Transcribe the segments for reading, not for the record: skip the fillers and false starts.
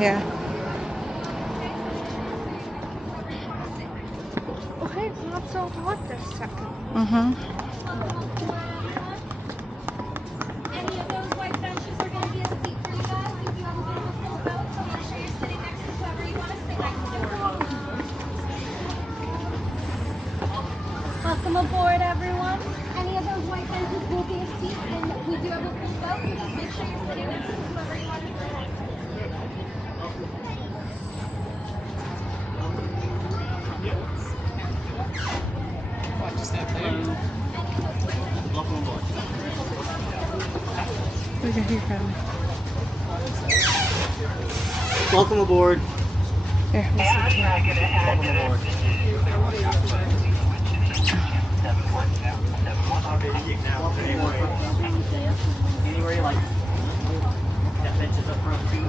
Yeah. Okay, it's not so hot this second. Mm-hmm. Any of those white benches are going to be a seat for you guys. We do have a beautiful boat, so make sure you're sitting next to whoever you want to sit next to. Welcome aboard, everyone. Any of those white benches will be a seat, and we do have a full boat, so just make sure you're sitting next to whoever you want to sit next to. We can hear from. Welcome aboard. Here, let's see. Welcome aboard. Anywhere you like. That benches up front too.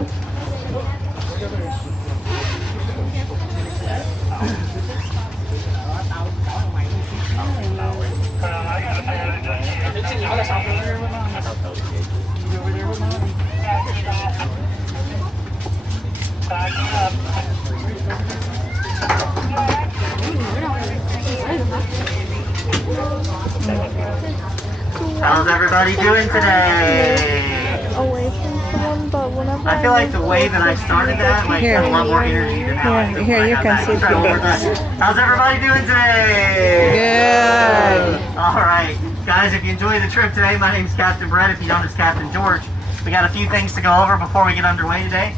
How's everybody doing today? Away from someone, but whenever I feel like the way that I started that, like, Here. had a lot more energy than how I Here, feel here, when I you got can back. sit Let's try one more here. time. How's everybody doing today? Good. All right, guys, if you enjoy the trip today, my name's Captain Brett. If you don't, it's Captain George. We got a few things to go over before we get underway today.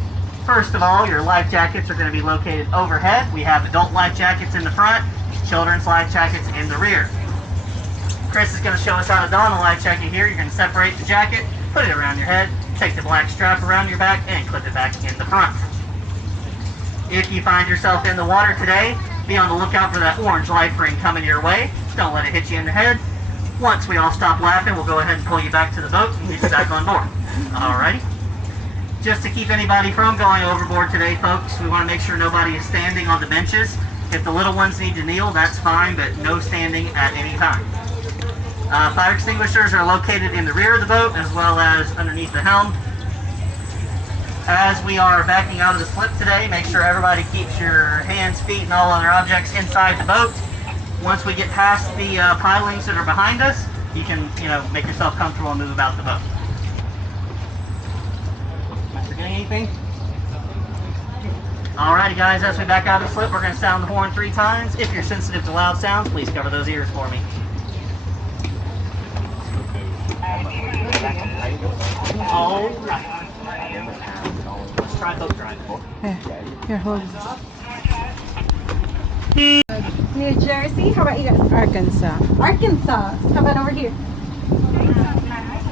First of all, your life jackets are going to be located overhead. We have adult life jackets in the front, children's life jackets in the rear. Chris is going to show us how to don a life jacket here. You're going to separate the jacket, put it around your head, take the black strap around your back, and clip it back in the front. If you find yourself in the water today, be on the lookout for that orange life ring coming your way. Don't let it hit you in the head. Once we all stop laughing, we'll go ahead and pull you back to the boat and get you back on board. Alrighty? Just to keep anybody from going overboard today, folks, we want to make sure nobody is standing on the benches. If the little ones need to kneel, that's fine, but no standing at any time. Fire extinguishers are located in the rear of the boat as well as underneath the helm. As we are backing out of the slip today, make sure everybody keeps your hands, feet, and all other objects inside the boat. Once we get past the pilings that are behind us, you can, make yourself comfortable and move about the boat. Am I forgetting anything? Alrighty, guys, as we back out of the slip, we're going to sound the horn 3 times. If you're sensitive to loud sounds, please cover those ears for me. Alright. Let's try boat drive. Here, hold. New Jersey. How about you guys? Arkansas. Arkansas. How about over here?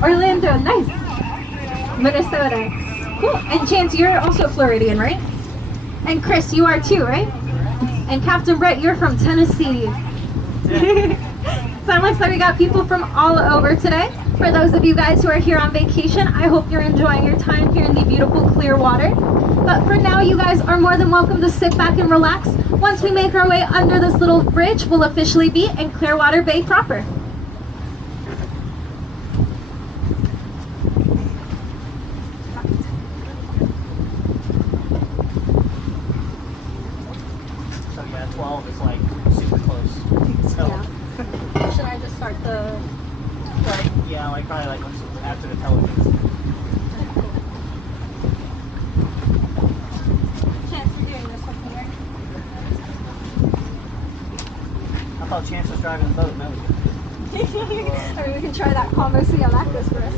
Orlando. Nice. Minnesota. Cool. And Chance, you're also Floridian, right? And Chris, you are too, right? And Captain Brett, you're from Tennessee. So it looks like we got people from all over today. For those of you guys who are here on vacation, I hope you're enjoying your time here in the beautiful Clearwater. But for now, you guys are more than welcome to sit back and relax. Once we make our way under this little bridge, we'll officially be in Clearwater Bay proper. So yeah, 12 is like super close. So Yeah. Should I just start the... yeah, like probably like once after the pelicans. Chance, we're doing this one here. I thought Chance was driving the boat, no. I mean, we can try that combo si alacas for us.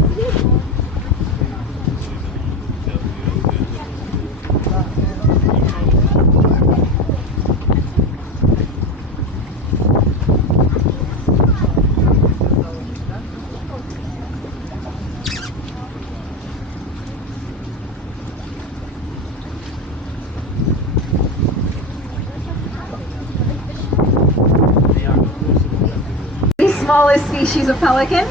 The smallest species of pelican,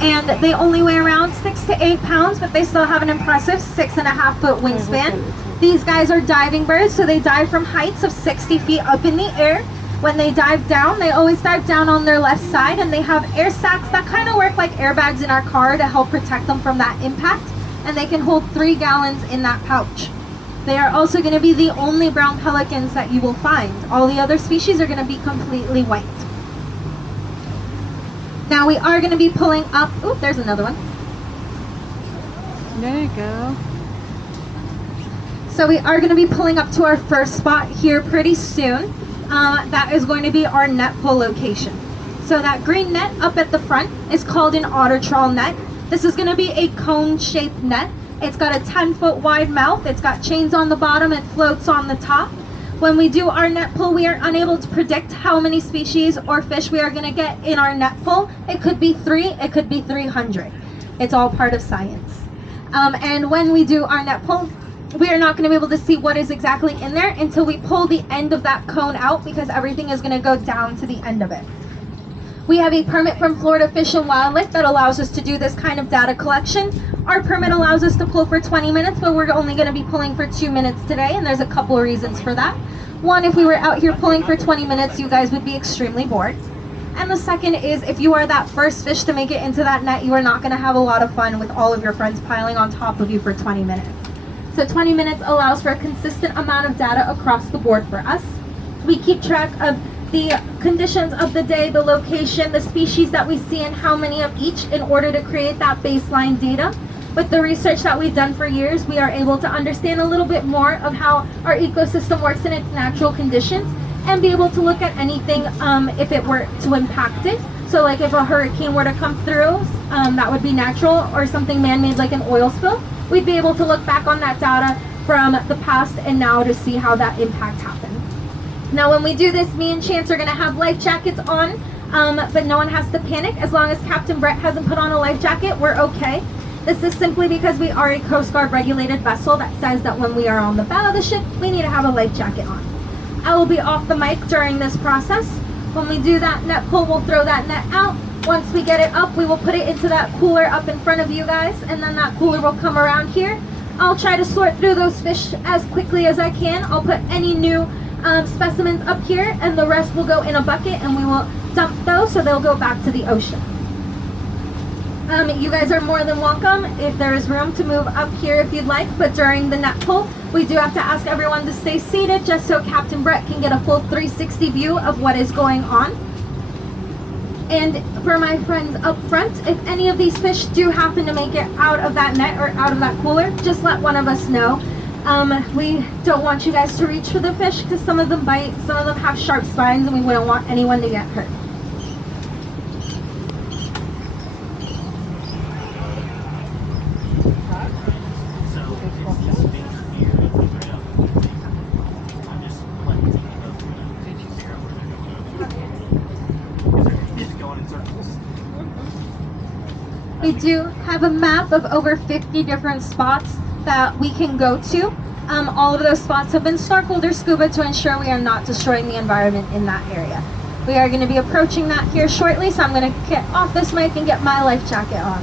and they only weigh around 6 to 8 pounds, but they still have an impressive 6.5 foot wingspan. These guys are diving birds, so they dive from heights of 60 feet up in the air. When they dive down, they always dive down on their left side, and they have air sacs that kind of work like airbags in our car to help protect them from that impact, and they can hold 3 gallons in that pouch. They are also going to be the only brown pelicans that you will find. All the other species are going to be completely white. Now we are going to be pulling up, oh, there's another one. There you go. So we are going to be pulling up to our first spot here pretty soon. That is going to be our net pull location. So that green net up at the front is called an otter trawl net. This is going to be a cone-shaped net. It's got a 10-foot wide mouth. It's got chains on the bottom. It floats on the top. When we do our net pull, we are unable to predict how many species or fish we are going to get in our net pull. It could be 3, it could be 300. It's all part of science. And when we do our net pull, we are not going to be able to see what is exactly in there until we pull the end of that cone out, because everything is going to go down to the end of it. We have a permit from Florida Fish and Wildlife that allows us to do this kind of data collection. Our permit allows us to pull for 20 minutes, but we're only going to be pulling for 2 minutes today, and there's a couple of reasons for that. One, if we were out here pulling for 20 minutes, you guys would be extremely bored. And the second is, if you are that first fish to make it into that net, you are not going to have a lot of fun with all of your friends piling on top of you for 20 minutes. So 20 minutes allows for a consistent amount of data across the board for us. We keep track of the conditions of the day, the location, the species that we see, and how many of each in order to create that baseline data. With the research that we've done for years, we are able to understand a little bit more of how our ecosystem works in its natural conditions and be able to look at anything if it were to impact it. So like if a hurricane were to come through, that would be natural, or something man-made like an oil spill, we'd be able to look back on that data from the past and now to see how that impact happened. Now when we do this, me and Chance are going to have life jackets on, but no one has to panic. As long as Captain Brett hasn't put on a life jacket, we're okay. This is simply because we are a Coast Guard regulated vessel that says that when we are on the bow of the ship, we need to have a life jacket on. I will be off the mic during this process. When we do that net pull, we'll throw that net out. Once we get it up, we will put it into that cooler up in front of you guys, and then that cooler will come around here. I'll try to sort through those fish as quickly as I can. I'll put any new specimens up here, and the rest will go in a bucket, and we will dump those so they'll go back to the ocean. You guys are more than welcome if there is room to move up here if you'd like, but during the net pull, we do have to ask everyone to stay seated just so Captain Brett can get a full 360 view of what is going on. And for my friends up front, if any of these fish do happen to make it out of that net or out of that cooler, just let one of us know. We don't want you guys to reach for the fish because some of them bite, some of them have sharp spines, and we wouldn't want anyone to get hurt. We do have a map of over 50 different spots that we can go to. All of those spots have been snorkeled or scuba to ensure we are not destroying the environment in that area. We are going to be approaching that here shortly, so I'm going to get off this mic and get my life jacket on.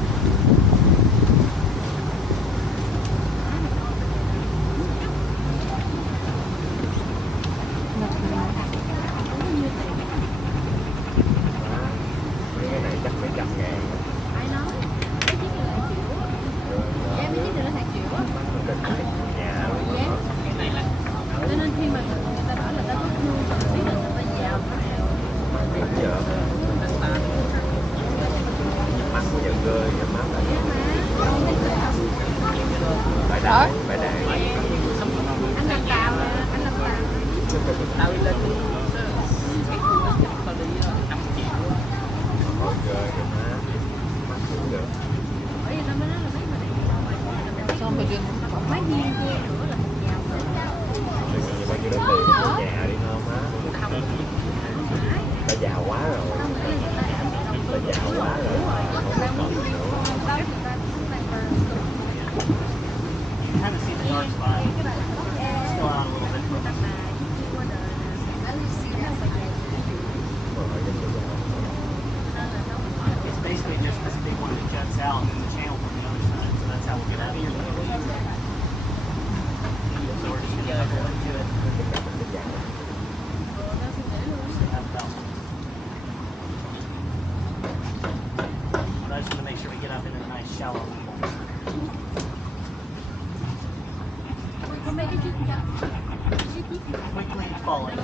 Quickly falling.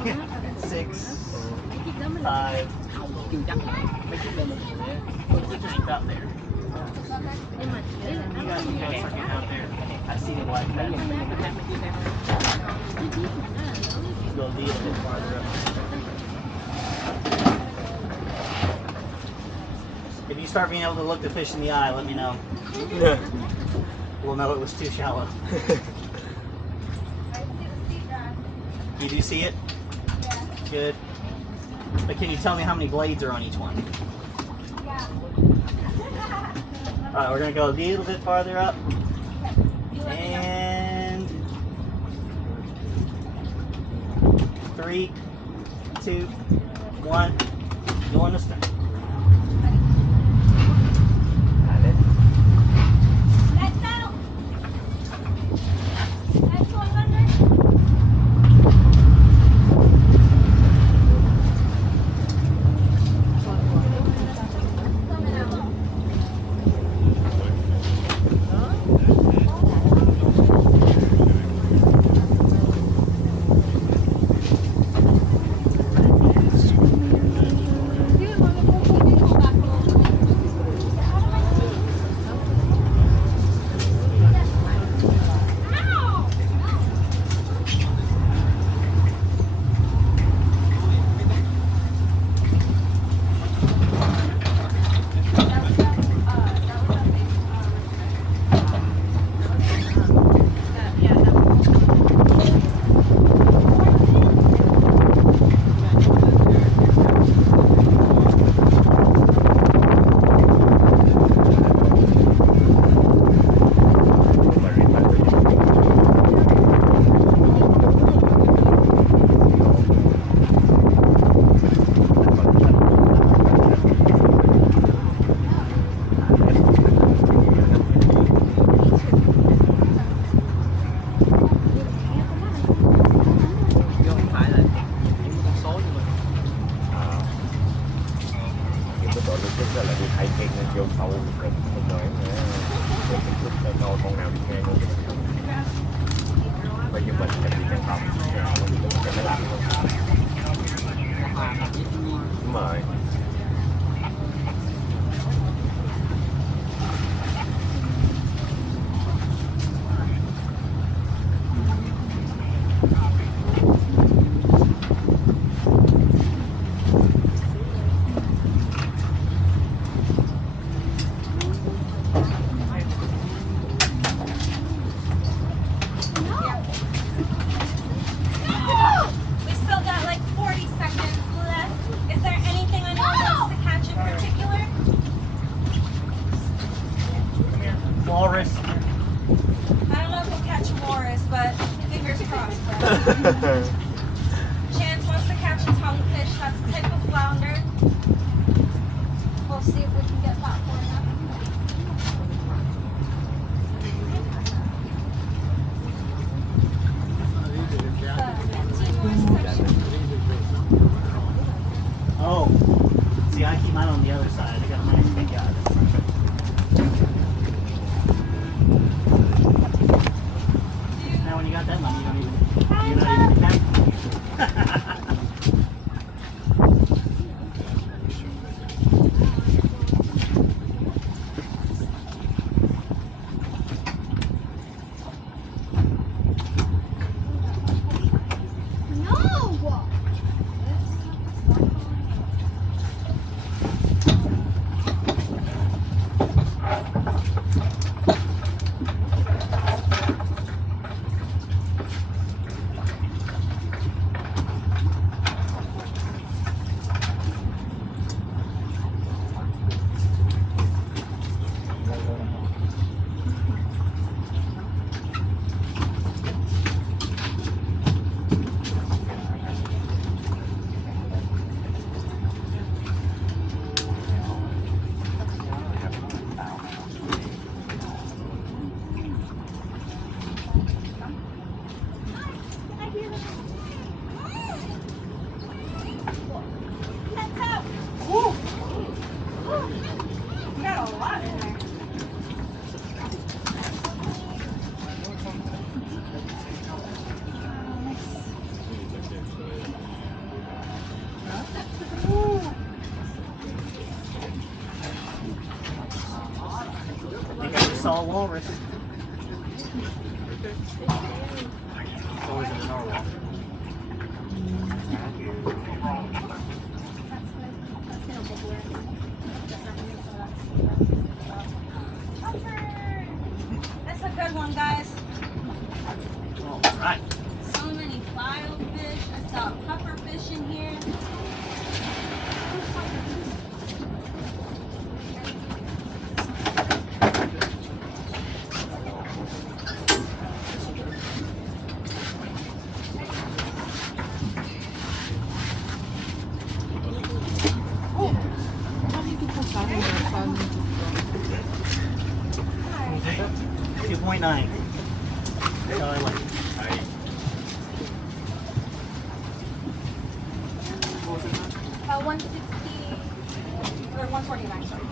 6, 5. We're just about there. You guys will go something out there. I see the light. Go a little bit farther up. If you start being able to look the fish in the eye, let me know. We'll know it was too shallow. You do see it? Yeah. Good. But can you tell me how many blades are on each one? Yeah. Alright, we're going to go a little bit farther up. And 3, 2, 1. Go on the start. Let's out. That's going under. Coming out. We still got like 40 seconds left. Is there anything anyone wants to catch in particular? Walrus. I don't know if we'll catch a walrus, but fingers crossed. Chance wants to catch a tonguefish. That's a type of flounder. We'll see if we can get that for enough. Oh. See, I keep mine on the other side. I got mine big guy. Now when you got that money, you're not even counting. Let's out. We got a lot in there. Chris. It's always in the narwhal. That's a good one, guys. All right. So many filefish. I saw pufferfish in here. Can you take that? 2.9. That's how I like it. What was it? 160 or 149, sorry.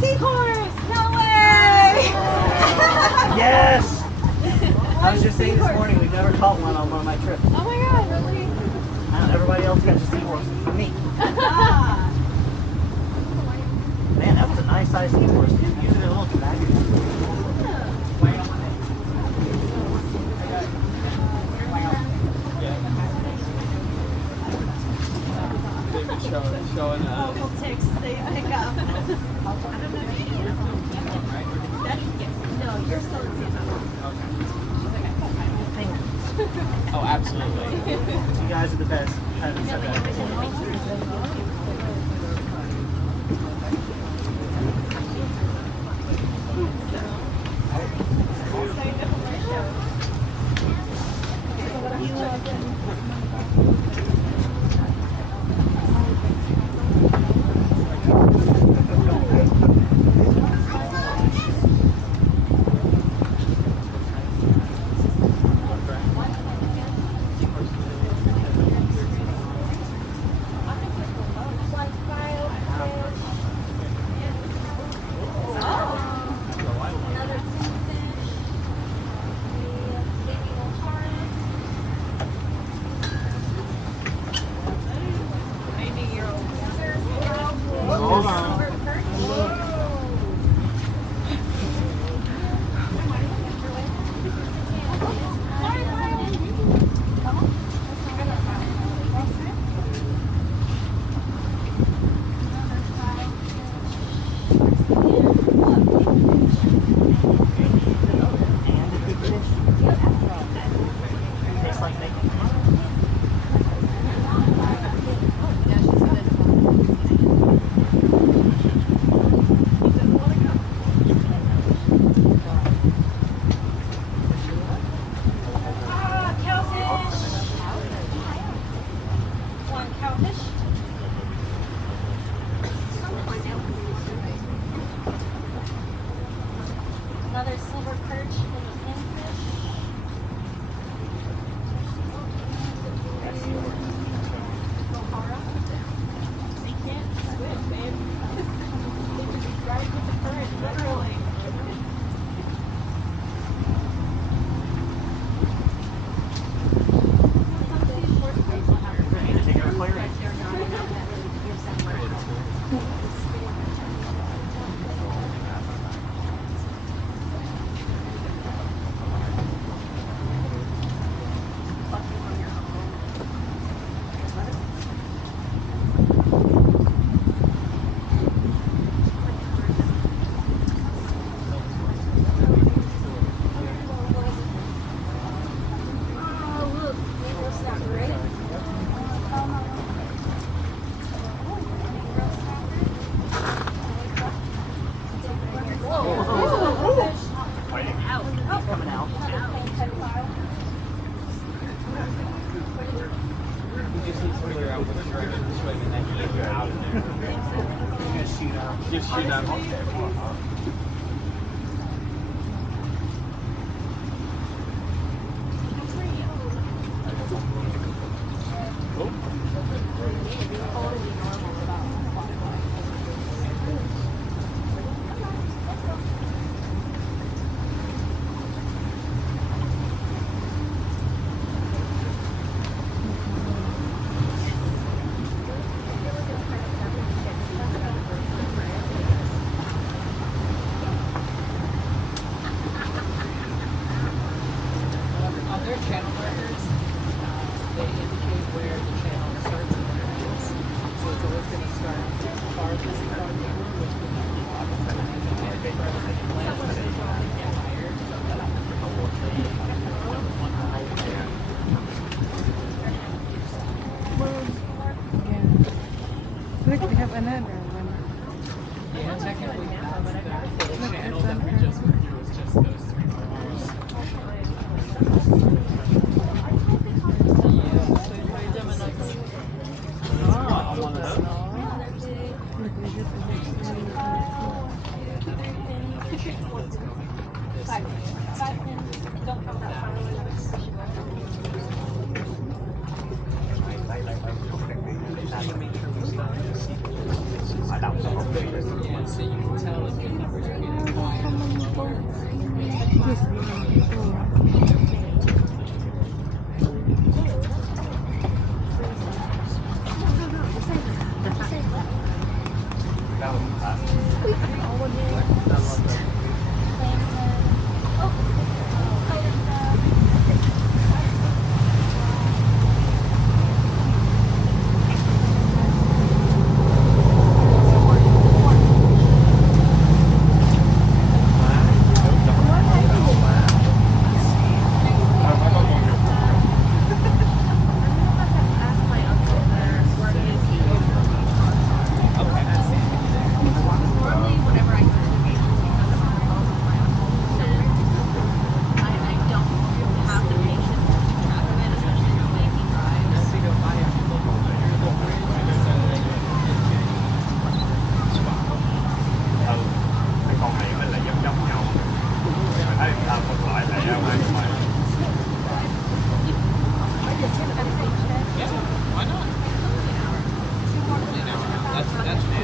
Seahorse! No way! Yes! I was just saying this morning, we've never caught one on one of my trips. Oh my god, really? Everybody else catches seahorses for me. Ah. Man, that was a nice sized seahorse. Usually they're a little tobacco. They've been showing Local ticks they pick up. No, you're still in Oh, absolutely. You guys are the best. I haven't said that before. coming out. You just need to figure out which direction to swim and then you're out of there. Just shoot out. Just shoot out. On their channel markers, they indicate where the channel starts and where it ends. So it's always going to start farthest from the river, which would be farthest that you land, but it's going to get higher. Yeah. Look, we have another one. Yeah, technically that's the channel that we just went through is just those 3 kilometers. On one of those. Look, we just Another channel that's going this way. Just need to make sure we start in the sequence. Yeah, so you can tell if your numbers are getting higher or lower.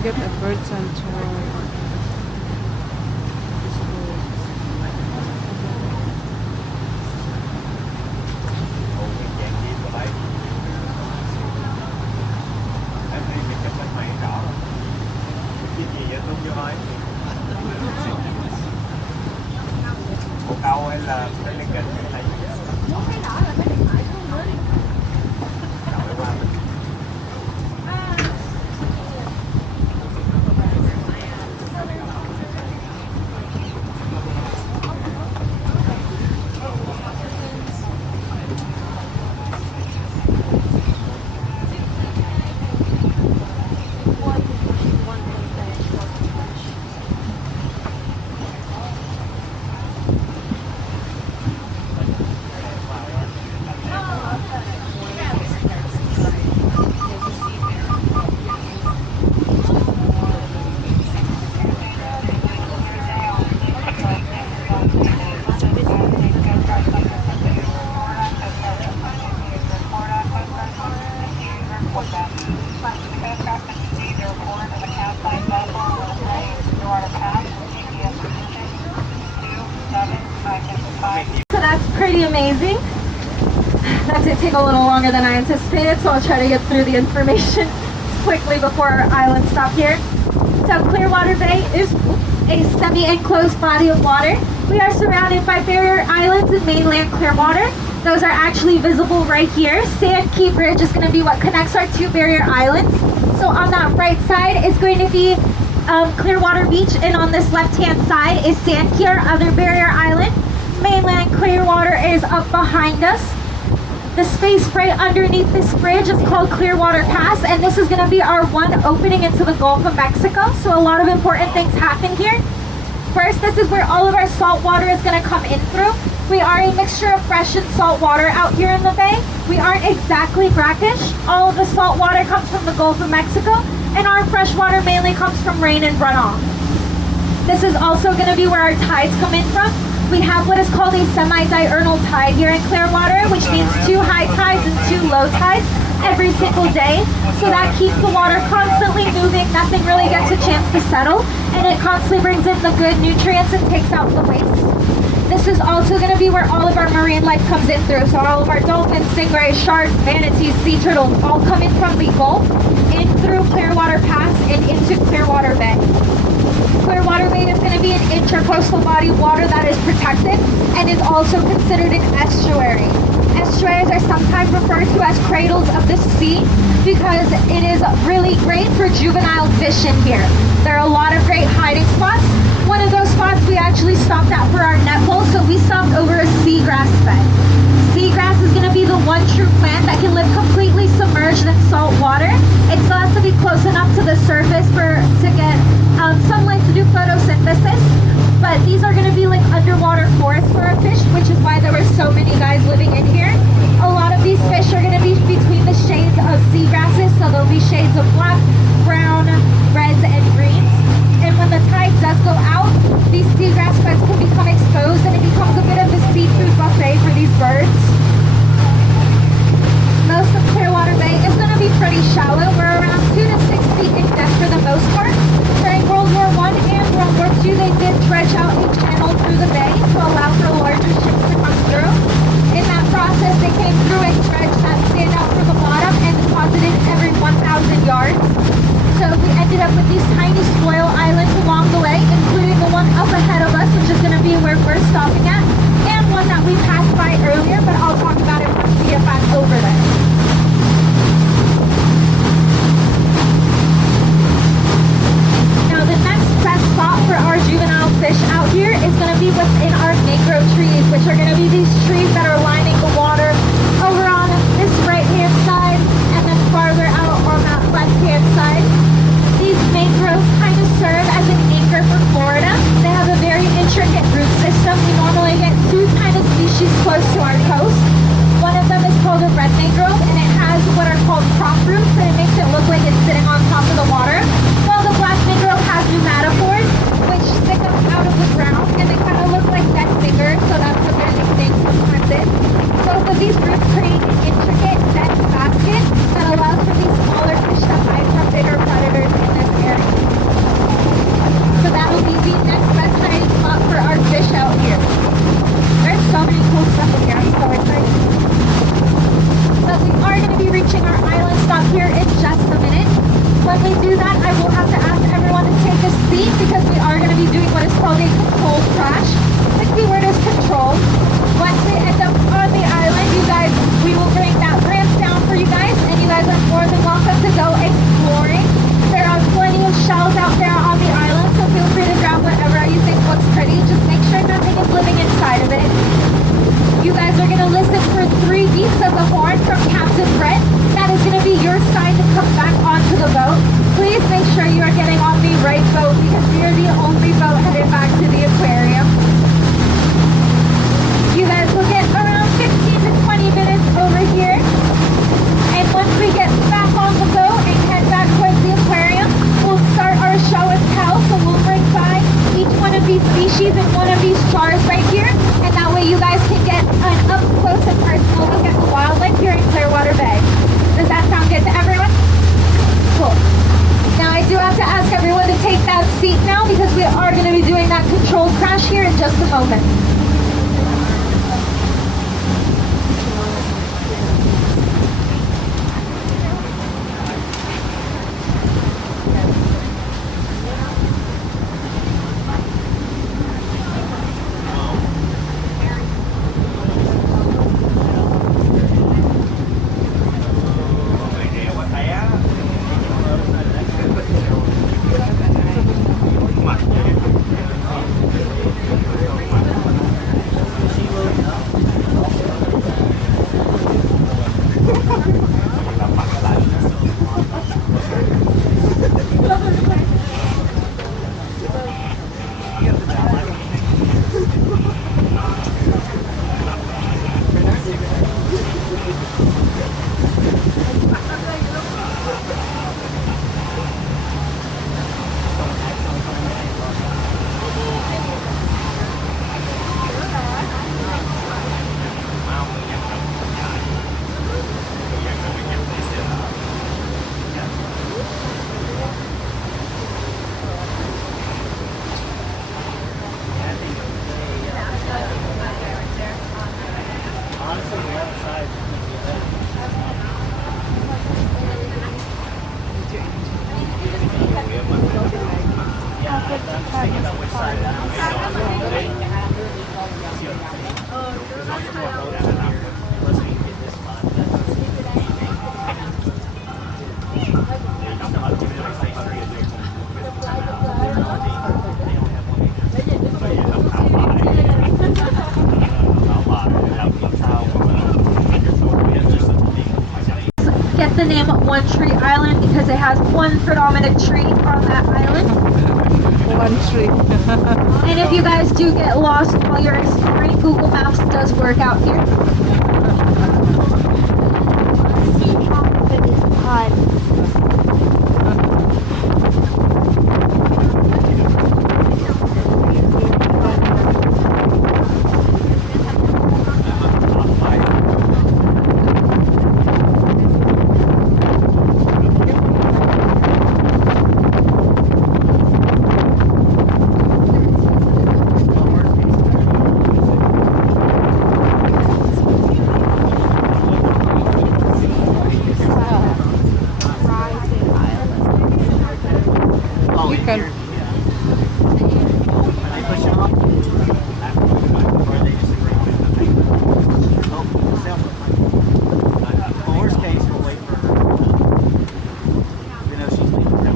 we get a bird sanctuary. Câu hay là cái lên kênh hay là gì đó. Đổi qua mình. So that's pretty amazing. That did take a little longer than I anticipated, so I'll try to get through the information quickly before our island stop here. So Clearwater Bay is a semi-enclosed body of water. We are surrounded by barrier islands in mainland Clearwater. Those are actually visible right here. Sand Key Bridge is going to be what connects our two barrier islands. So on that right side is going to be Clearwater Beach, and on this left-hand side is Sand Key, our other barrier island. Mainland Clearwater is up behind us. The space right underneath this bridge is called Clearwater Pass, and this is going to be our one opening into the Gulf of Mexico. So a lot of important things happen here. First, this is where all of our salt water is going to come in through. We are a mixture of fresh and salt water out here in the bay. We aren't exactly brackish. All of the salt water comes from the Gulf of Mexico, and our fresh water mainly comes from rain and runoff. This is also going to be where our tides come in from. We have what is called a semi-diurnal tide here in Clearwater, which means 2 high tides and 2 low tides every single day. So that keeps the water constantly moving, nothing really gets a chance to settle, and it constantly brings in the good nutrients and takes out the waste. This is also going to be where all of our marine life comes in through. So all of our dolphins, stingrays, sharks, manatees, sea turtles, all come in from the Gulf, in through Clearwater Pass and into Clearwater Bay. Clearwater Bay is going to be an intercoastal body of water that is protected and is also considered an estuary. Estuaries are sometimes referred to as cradles of the sea because it is really great for juvenile fish in here. There are a lot of great hiding spots. One of those spots we actually stopped at for our net pull, so we stopped over a seagrass bed. Seagrass is going to be the one true plant that can live completely submerged in salt water. It still has to be close enough to the surface to get sunlight to do photosynthesis, but these are going to be like underwater forests for our fish, which is why there were so many guys living in here. A lot of these fish are going to be between the shades of seagrasses, so there'll be shades of black, brown, reds, and greens. And when the tide does go out, these seagrass beds can become exposed and it becomes a bit of a seafood buffet for these birds. Most of Clearwater Bay is going to be pretty shallow. We're around 2 to 6 feet in depth for the most part. During World War I and World War II, they did dredge out a channel through the bay to allow for larger ships to come through. In that process, they came through and dredged that sand out from the bottom and deposited every 1,000 yards. So we ended up with these tiny spoil islands along the way, including the one up ahead of us, which is going to be where we're stopping at, and one that we've had Get the name One Tree Island because it has one predominant tree on that island. One tree. And if you guys do get lost while you're exploring, Google Maps does work out here. Oh, You in can- here. Are they pushing off? Or are they just agreeing? Oh, still. Well, worst case, we'll wait for her. We know she's leaving.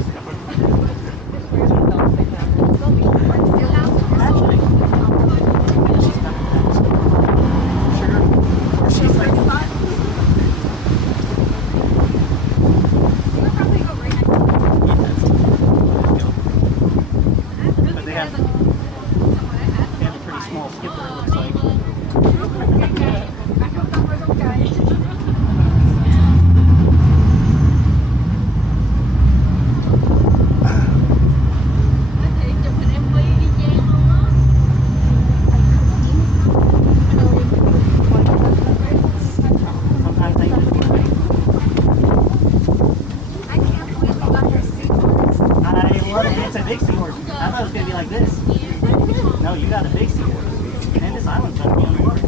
Actually, she's coming back. Sure. Or she's like, but they have a pretty small skipper, it looks like. Sometimes they just it's a big seahorse. I thought it was gonna be like this. No, you got a big seahorse. And this island's gonna be underwater.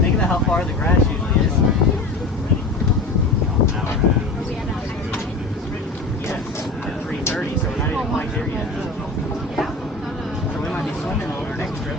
Think about how far the grass usually is. Yes, at 3:30, so we're not even quite there yet. So we might be swimming on our next trip.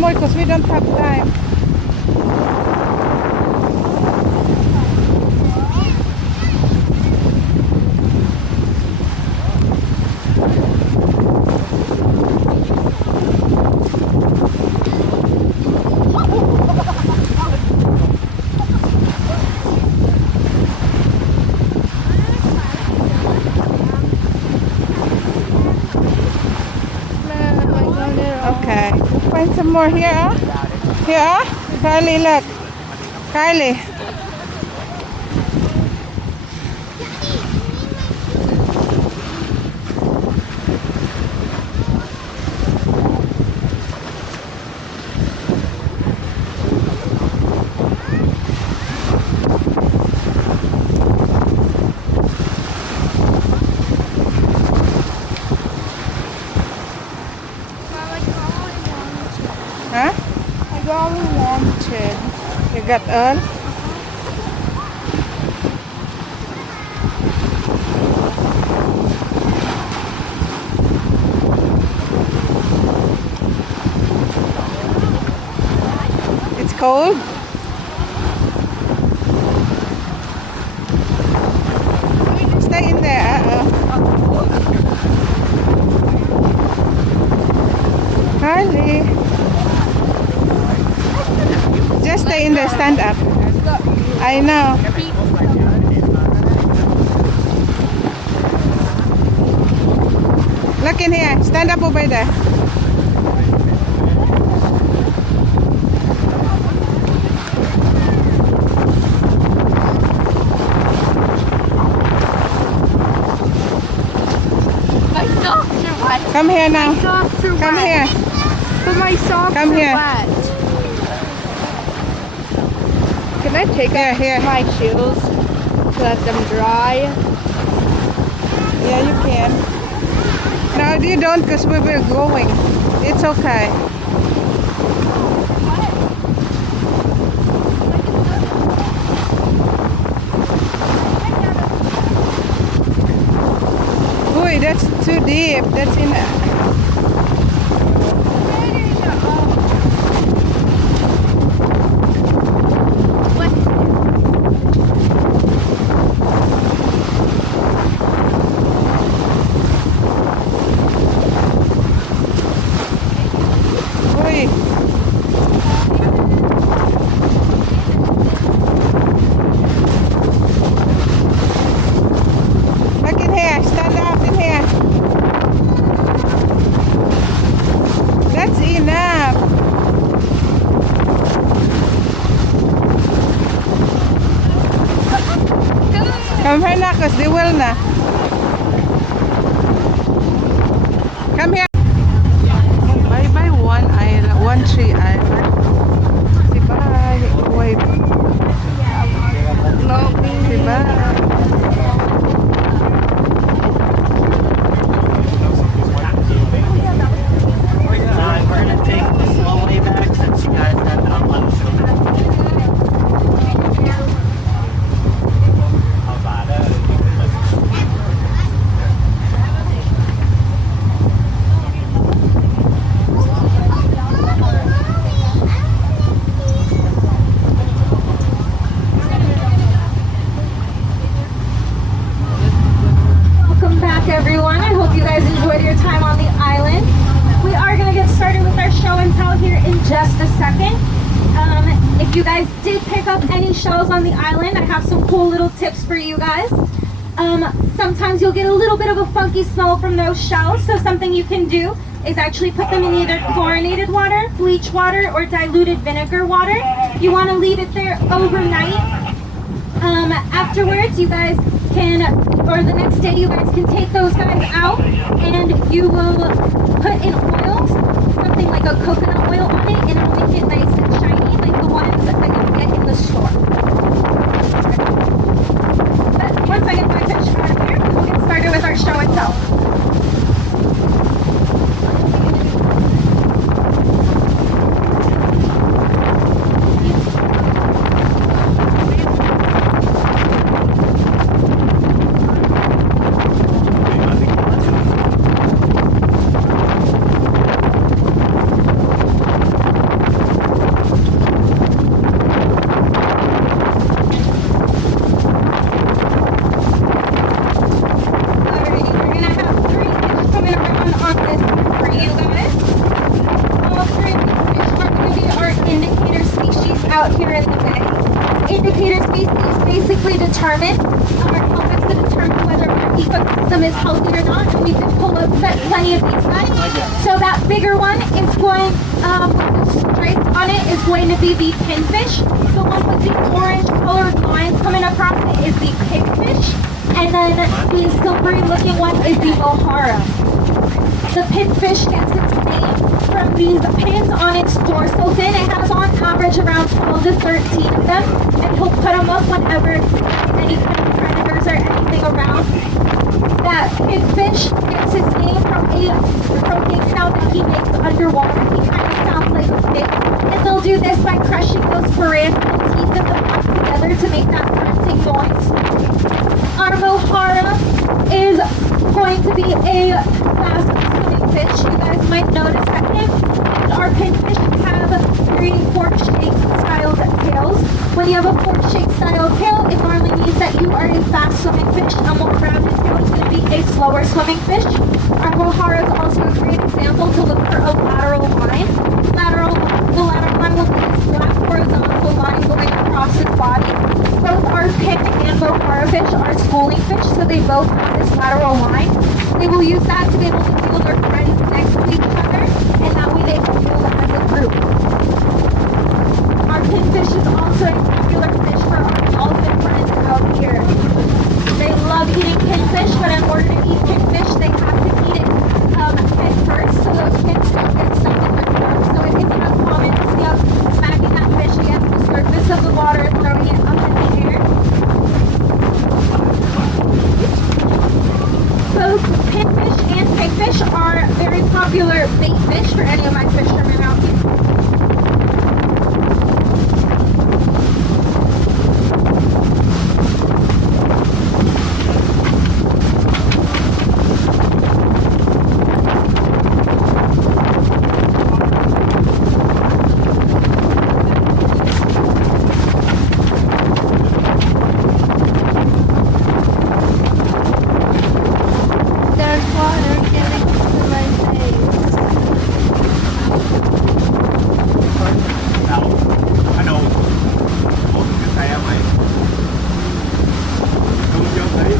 more because we don't have time. Oh my goodness. Okay. Find some more here, huh? Here, huh? Kylie, look. Kylie. Huh? I got all wanted. You got all? It's cold? Stay in there. Kylie. Just stay in there. Stand up. I know. Look in here. Stand up over there. My socks are wet. Come here now. My socks are Come wet. here. But my socks Come are here. wet. Can I take Here. my shoes to let them dry? Yeah, you can. No, you don't because we were going. It's okay. Boy, that's too deep. That's in. Boy. Look in here. Stand up in here. That's enough. Come here na, cause they will na. Come here. Bye one island, one tree island. Say bye. Wait. No, say bye. We're gonna take the slow way back since you guys have it on lunch. Welcome back, everyone. I hope you guys enjoyed your time on the island. We are going to get started with our show and tell here in just a second. If you guys did pick up any shells on the island, I have some cool little tips for you guys. Sometimes you'll get a little bit of a funky smell from those shells, so something you can do is actually put them in either chlorinated water, bleach water, or diluted vinegar water. You want to leave it there overnight. Afterwards, you guys can, or the next day, you guys can take those guys out and you will put in oil, something like a coconut oil on it, and it'll make it nice and shiny, like the ones that you get in the store. But once I get my fish out of here, we'll get started with our show and tell. Out here in the bay. Indicator species basically determine or help us to determine whether our ecosystem is healthy or not, and we can pull up plenty of these guys. So that bigger one is going to be the pinfish. The one with the orange colored lines coming across it is the pigfish. And then the silvery looking one is the mohara. The pinfish gets its name from these pins on its dorsal fin. It has on average around 12 to 13 of them. And he'll put them up whenever there's any kind of predators or anything around. That pigfish gets its name from a croaking sound that he makes underwater. He kind of sounds like a pig. And they'll do this by crushing those pyramidal teeth in the back together to make that grunting noise. Our mohara is going to be a fast swimming fish. You guys might notice that him and our pinfish have very fork-shaped styled tails. When you have a fork-shaped styled tail, it normally means that you are a fast swimming fish. A more rounded tail is going to be a slower swimming fish. Our mohara is also a great example to look for a lateral line. The lateral line will be a flat horizontal line going across his body. Both our pin and mohara fish are schooling fish, so they both have this lateral line. They will use that to be able to feel their friends next to each other, and that way they can move as a group. Our pinfish is also a popular fish for our dolphin friends out here. They love eating pinfish, but in order to eat pinfish, they have to eat it head first, so those fins don't get stuck in their throat. So it isn't uncommon to see us smacking that fish against the surface of the water and throwing it up in the air. Both pinfish and pigfish are very popular bait fish for any of my fishermen out here. There's water getting into my face. I know. Most of the time, I don't you say?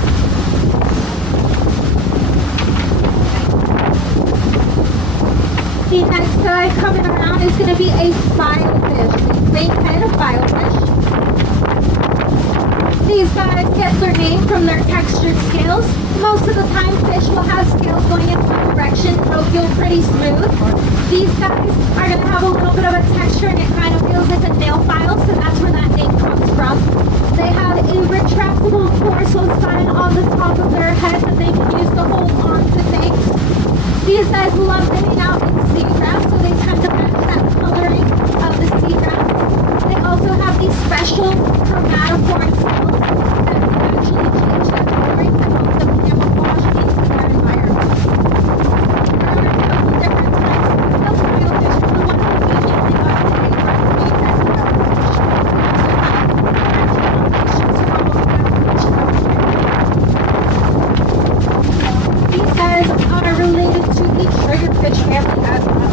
The next guy coming around is going to be a filefish, a bait head filefish. These guys get their name from their textured scales. Most of the time, fish will have scales going in one direction. They'll feel pretty smooth. These guys are going to have a little bit of a texture, and it kind of feels like a nail file, so that's where that name comes from. They have a retractable dorsal spine on the top of their head that they can use to hold on to things. These guys love to hang out in seagrass, so they tend to match that coloring of the seagrass. They also have these special chromatophore cells that can actually change their coloring to help them camouflage into their environment. There are a couple different types of filefish, but the one that we mainly got today are the bait head filefish. We also have large denominations from filefish out here. These guys are related to the triggerfish family as well.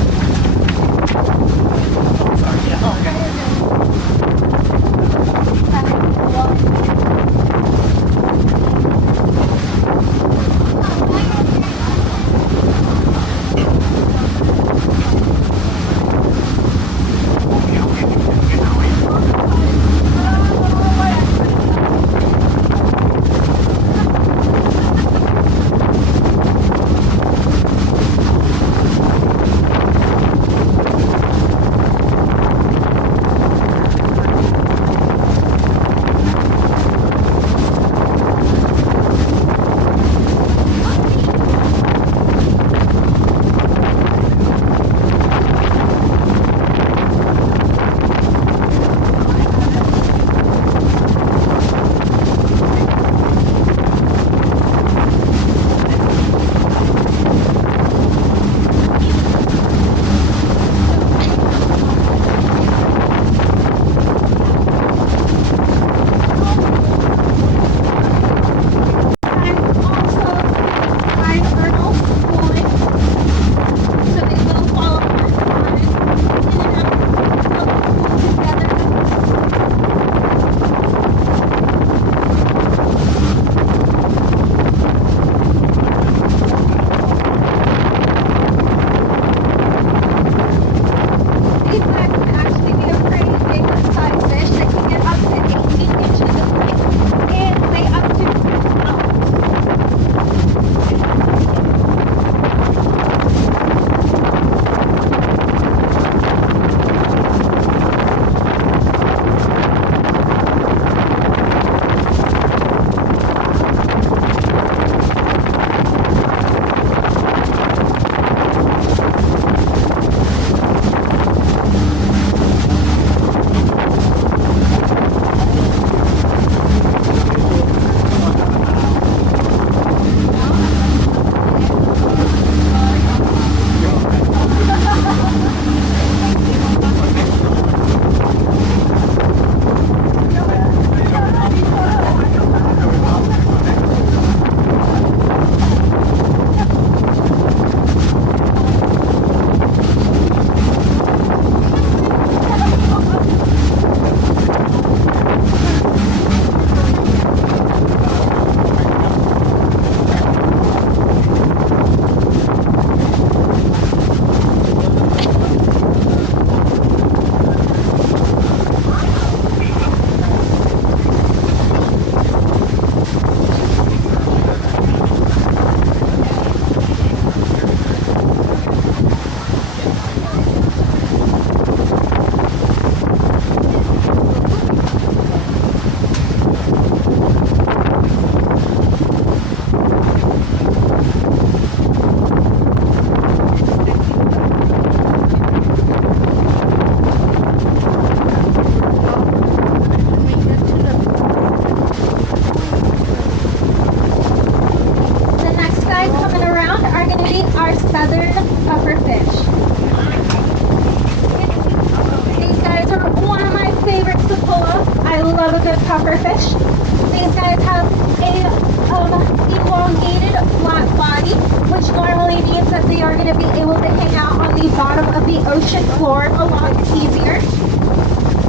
going to be able to hang out on the bottom of the ocean floor a lot easier.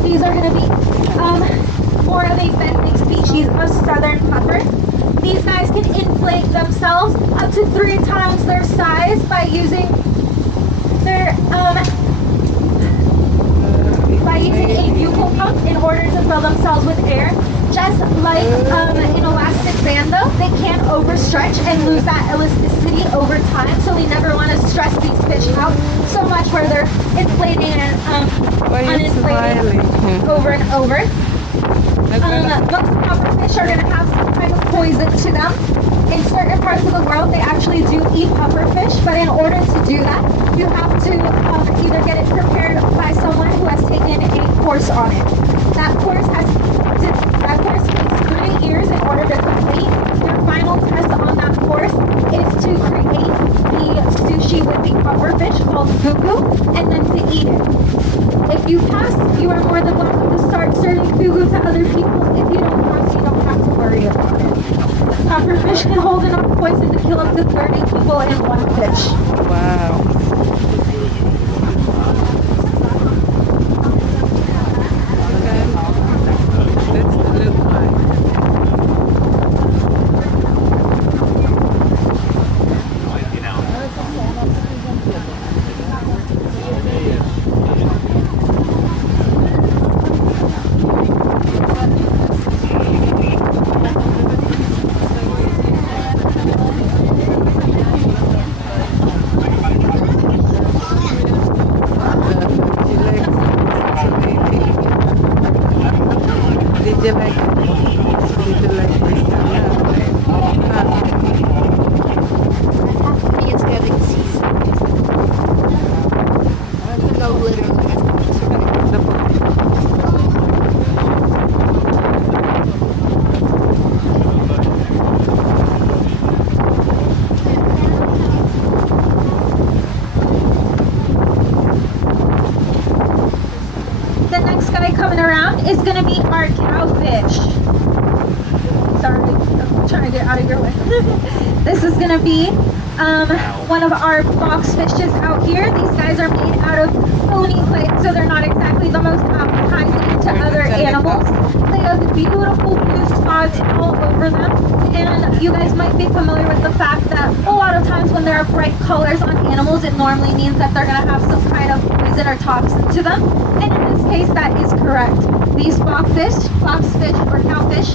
These are going to be more of a benthic species of southern puffer. These guys can inflate themselves up to 3 times their size by using their a buccal pump in order to fill themselves with air. Just like an elastic band though, they can overstretch and lose that elasticity over time, so we never want to stress these fish out so much where they're inflating and uninflating over and over. Most pufferfish are going to have some type of poison to them. In certain parts of the world, they actually do eat pufferfish, but in order to do that, you have to either get it prepared by someone who has taken a course on it. That course takes 3 years in order to complete. Your final test on that course is to create the sushi with the pufferfish called fugu, and then to eat it. If you pass, you are more than welcome to start serving fugu to other people. If you don't pass, you don't have to worry about it. Pufferfish can hold enough poison to kill up to 30 people in one fish. Wow. That's the little one. Did you like this? I think it's getting seasoned. No, literally. The next guy coming around is going to be our cowfish. Sorry, I'm trying to get out of your way. This is going to be one of our box fishes out here. These guys are made out of bony clay, so they're not exactly the most appetizing to other animals. They have beautiful blue spots all over them, and you guys might be familiar with the fact that a lot of times when there are bright colors on animals, it normally means that they're going to have some kind of poison or toxin to them, and in this case that is correct. These box fish or cowfish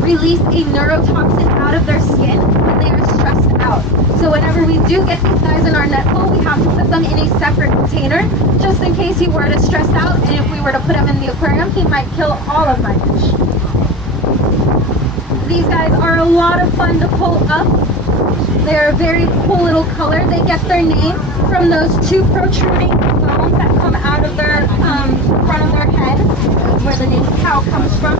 release a neurotoxin out of their skin when they are stressed out. So whenever we do get these guys in our net pool, we have to put them in a separate container, just in case he were to stress out, and if we were to put him in the aquarium, he might kill all of my fish. These guys are a lot of fun to pull up. They're a very cool little color. They get their name from those 2 protruding bones that come out of their front of their head, where the name cow comes from.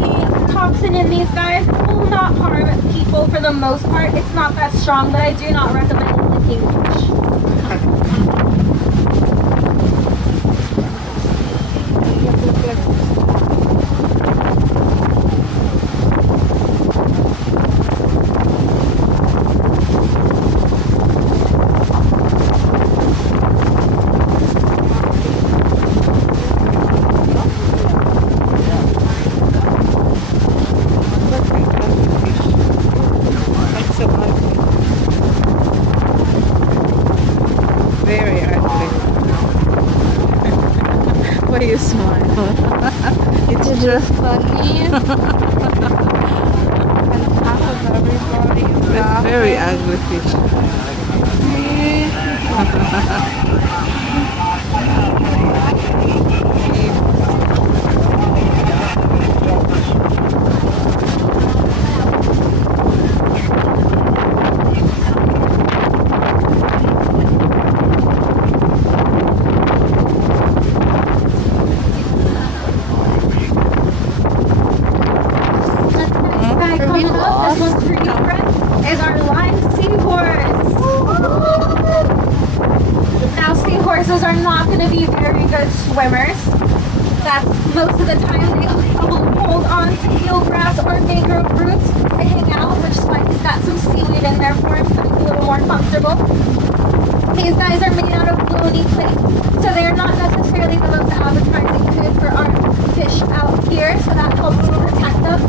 The toxin in these guys will not harm people for the most part. It's not that strong, but I do not recommend licking fish. Very ugly. Why you smile? It's just funny. And half of everybody is That's very ugly fish. This one's for you, friend, is our live seahorse. Now, seahorses are not going to be very good swimmers. That's most of the time they only hold on to eelgrass or mangrove roots to hang out, which is why he's got some seaweed in there for him so he's a little more comfortable. These guys are made out of bony plates, so they're not necessarily the most appetizing food for our fish out here, so that helps protect them.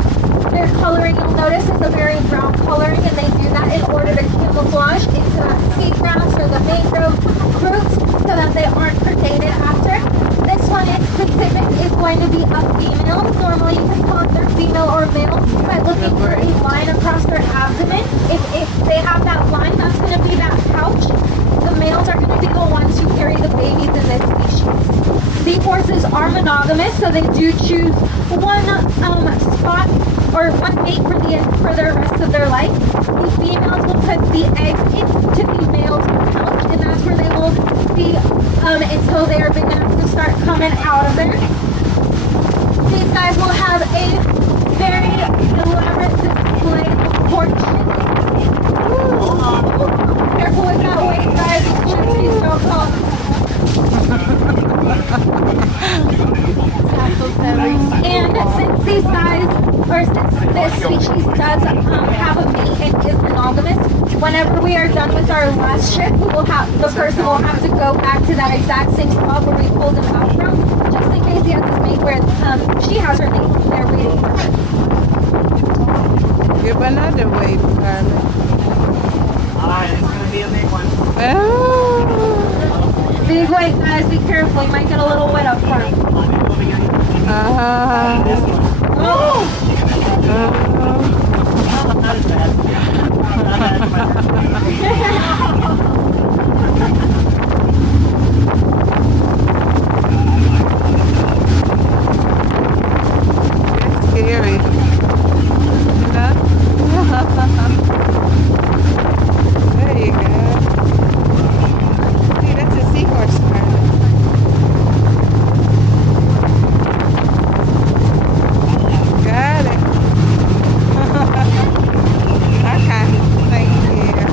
Their coloring, you'll notice, is a very brown coloring, and they do that in order to camouflage into that seagrass or the mangrove roots so that they aren't predated after. This one in specific is going to be a female. Normally you can tell if they're female or male by looking for a line across their abdomen. If they have that line, that's going to be that pouch. The males are going to be the ones who carry the babies in this species. Seahorses are monogamous, so they do choose one spot or one mate for the rest of their life. The females will put the eggs into the male's pouch, and that's where they will be until they are big enough to start coming out of there. These guys will have a very elaborate display of courtship. Careful with that weight, guys. These gypsies don't come. And since these guys, or since this species does have a mate and is monogamous, whenever we are done with our last shift, the person will have to go back to that exact same spot where we pulled him out from, just in case he has his mate where she has her mate there waiting for her. Give another wave, Carla. Alright, it's going to be a big one. Oh. Big weight, guys. Be careful. You might get a little wet up front. Oh! Not as bad. Not bad for That's scary. There you go. See, that's a seahorse, Carla. Got it. Okay, thank you.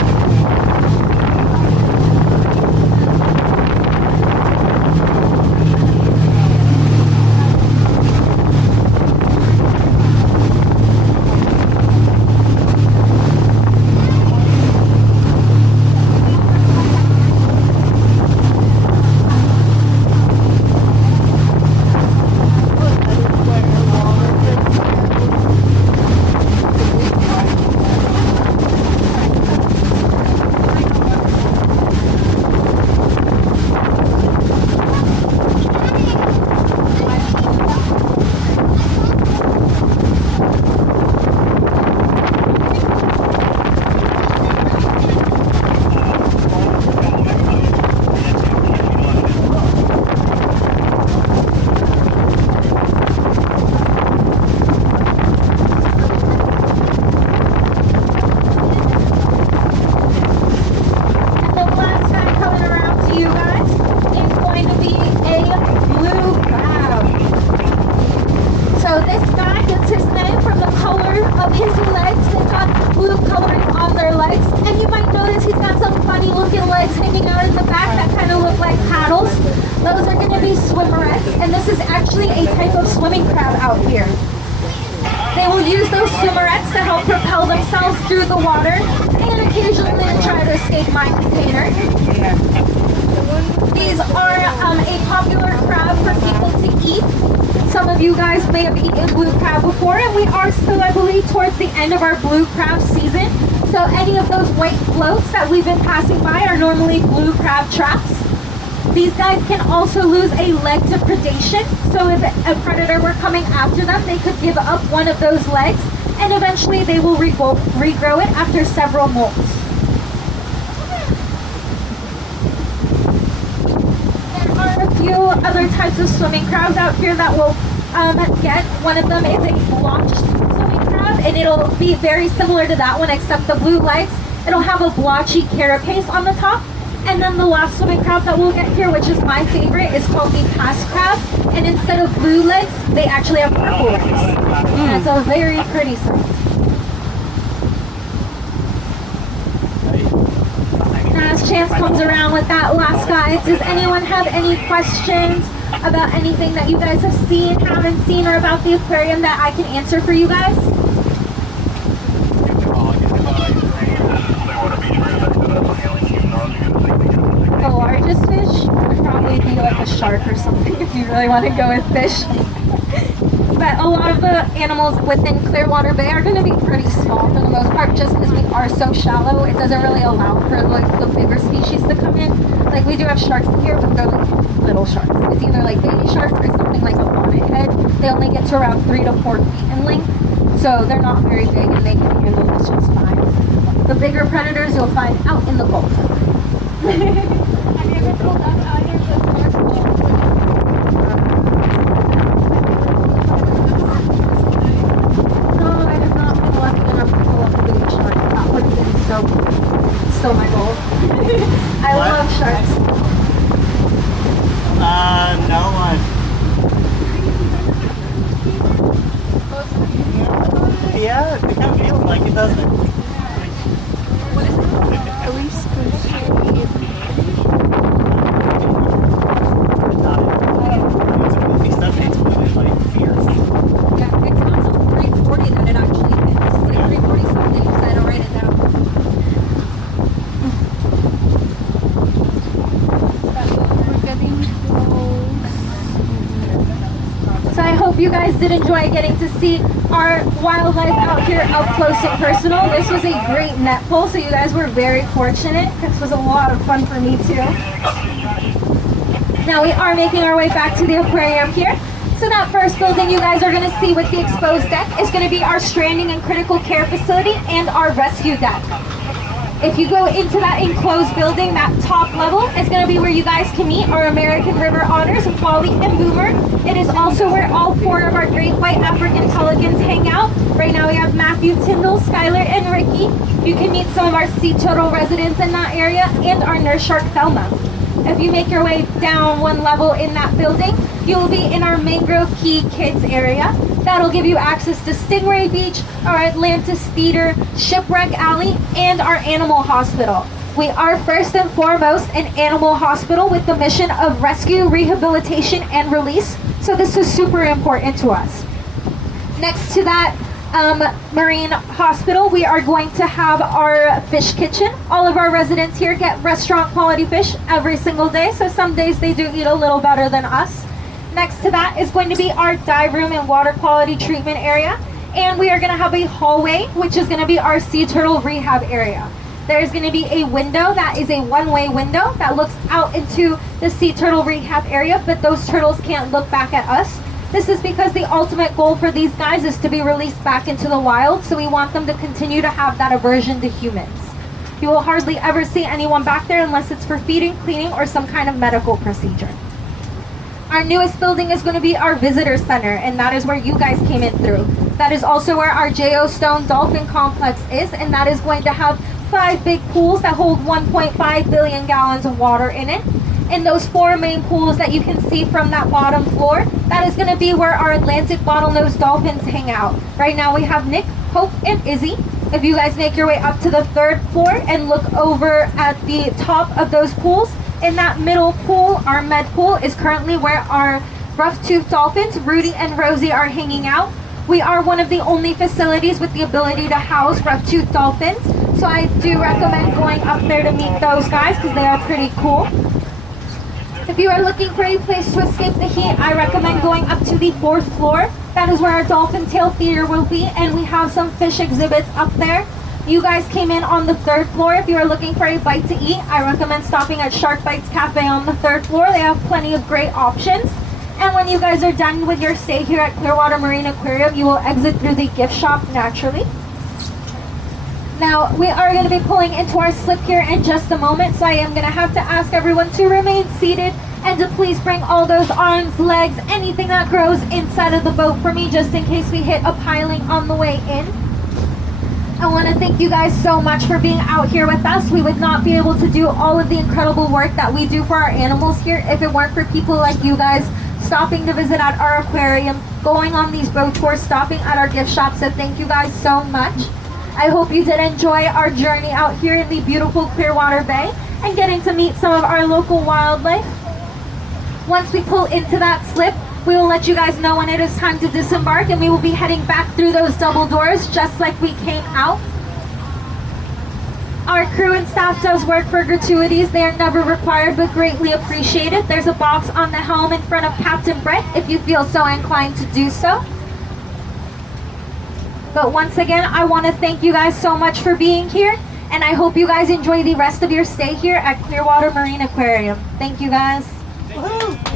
and this is actually a type of swimming crab out here. They will use those swimmerettes to help propel themselves through the water and occasionally try to escape my container. These are a popular crab for people to eat. Some of you guys may have eaten blue crab before, and we are still, I believe, towards the end of our blue crab season. So any of those white floats that we've been passing by are normally blue crab traps. These guys can also lose a leg to predation. So if a predator were coming after them, they could give up one of those legs, and eventually they will regrow it after several molts. There are a few other types of swimming crabs out here that we'll get. One of them is a blotched swimming crab, and it'll be very similar to that one, except the blue legs. It'll have a blotchy carapace on the top. And then the last swimming crab that we'll get here, which is my favorite, is called the pass crab. And instead of blue legs, they actually have purple legs. And it's a very pretty sight. And as chance comes around with that last guy, does anyone have any questions about anything that you guys have seen, haven't seen, or about the aquarium that I can answer for you guys? The largest fish would probably be like a shark or something if you really want to go with fish. But a lot of the animals within Clearwater Bay are going to be pretty small for the most part, just because we are so shallow. It doesn't really allow for like the bigger species to come in. Like we do have sharks in here, but they're like little sharks. It's either like baby sharks or something like a bonnet head. They only get to around 3 to 4 feet in length, so they're not very big and they can handle this just fine. The bigger predators you'll find out in the Gulf. Have you ever pulled up either the No, I have not been lucky enough to pull up a big shark. That would have been so my goal. I What? love sharks. No, yeah, it kind of feels like it, doesn't it? At least Yeah, it comes on 340 that it actually hits. Like 340 something, so I don't write it down. we're getting close. So I hope you guys did enjoy getting to see our wildlife out here up close and personal. This was a great net pull, so you guys were very fortunate. This was a lot of fun for me too. Now we are making our way back to the aquarium here. So that first building you guys are going to see with the exposed deck is going to be our stranding and critical care facility and our rescue deck. If you go into that enclosed building, that top level is going to be where you guys can meet our American River Honors, Wally and Boomer. It is also where all 4 of our great white African pelicans hang out. Right now we have Matthew, Tyndall, Skylar, and Ricky. You can meet some of our sea turtle residents in that area and our nurse shark Thelma. If you make your way down 1 level in that building, you will be in our Mangrove Key Kids area. That'll give you access to Stingray Beach, our Atlantis Theater, Shipwreck Alley, and our animal hospital. We are first and foremost an animal hospital with the mission of rescue, rehabilitation, and release. So this is super important to us. Next to that marine hospital, we are going to have our fish kitchen. All of our residents here get restaurant quality fish every single day, so some days they do eat a little better than us. Next to that is going to be our dive room and water quality treatment area, and we are going to have a hallway, which is going to be our sea turtle rehab area. There's going to be a window that is a one-way window that looks out into the sea turtle rehab area, but those turtles can't look back at us. This is because the ultimate goal for these guys is to be released back into the wild, so we want them to continue to have that aversion to humans. You will hardly ever see anyone back there unless it's for feeding, cleaning, or some kind of medical procedure. Our newest building is going to be our visitor center, and that is where you guys came in through. That is also where our J.O. Stone Dolphin Complex is, and that is going to have 5 big pools that hold 1.5 billion gallons of water in it. And those 4 main pools that you can see from that bottom floor, that is going to be where our Atlantic bottlenose dolphins hang out. Right now we have Nick, Hope, and Izzy. If you guys make your way up to the 3rd floor and look over at the top of those pools, in that middle pool, our med pool, is currently where our rough-toothed dolphins, Rudy and Rosie, are hanging out. We are one of the only facilities with the ability to house rough-toothed dolphins, so I do recommend going up there to meet those guys because they are pretty cool. If you are looking for a place to escape the heat, I recommend going up to the 4th floor. That is where our Dolphin Tail Theater will be, and we have some fish exhibits up there. You guys came in on the 3rd floor. If you are looking for a bite to eat, I recommend stopping at Shark Bites Cafe on the 3rd floor. They have plenty of great options. And when you guys are done with your stay here at Clearwater Marine Aquarium, you will exit through the gift shop naturally. Now, we are going to be pulling into our slip here in just a moment, so I am going to have to ask everyone to remain seated and to please bring all those arms, legs, anything that grows inside of the boat for me, just in case we hit a piling on the way in. I want to thank you guys so much for being out here with us. We would not be able to do all of the incredible work that we do for our animals here if it weren't for people like you guys stopping to visit at our aquarium, going on these boat tours, stopping at our gift shop. So thank you guys so much. I hope you did enjoy our journey out here in the beautiful Clearwater Bay and getting to meet some of our local wildlife. Once we pull into that slip, we will let you guys know when it is time to disembark, and we will be heading back through those double doors just like we came out. Our crew and staff does work for gratuities. They are never required but greatly appreciated. There's a box on the helm in front of Captain Brett if you feel so inclined to do so. But once again, I want to thank you guys so much for being here, and I hope you guys enjoy the rest of your stay here at Clearwater Marine Aquarium. Thank you guys. Woohoo!